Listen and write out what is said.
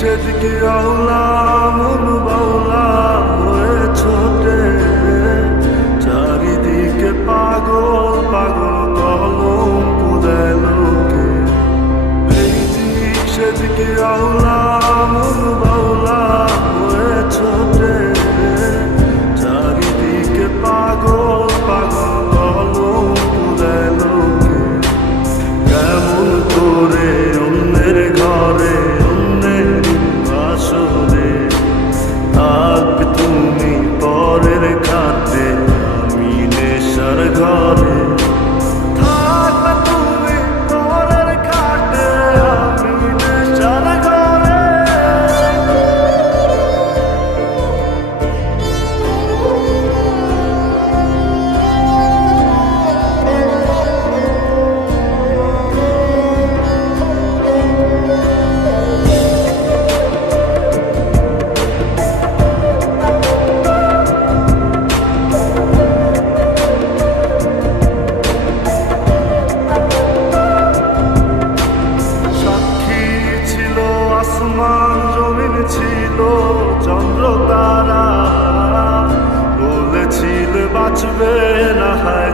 সেদিকে আওলা মন বাউলা হয়ে ছোটে, চারিদিকে পাগল পাগল কলঙ্ক দেয় লোকে। এই দিক সেদিকে আওলা মন বাউলা হয়ে ছোটে, চারিদিকে পাগল পাগল কলঙ্ক দেয় লোকে। কেমন করে অন্যের ঘরে অন্যের বাসরে থাকবে তুমি পরের খাতে, আমি নেশার ঘরে থাকবে তুমি পরের খাতে, আমি নেশার ঘরে। আসমান জমিন ছিল চন্দ্র তারা, বলেছিল বাঁচবে না হয়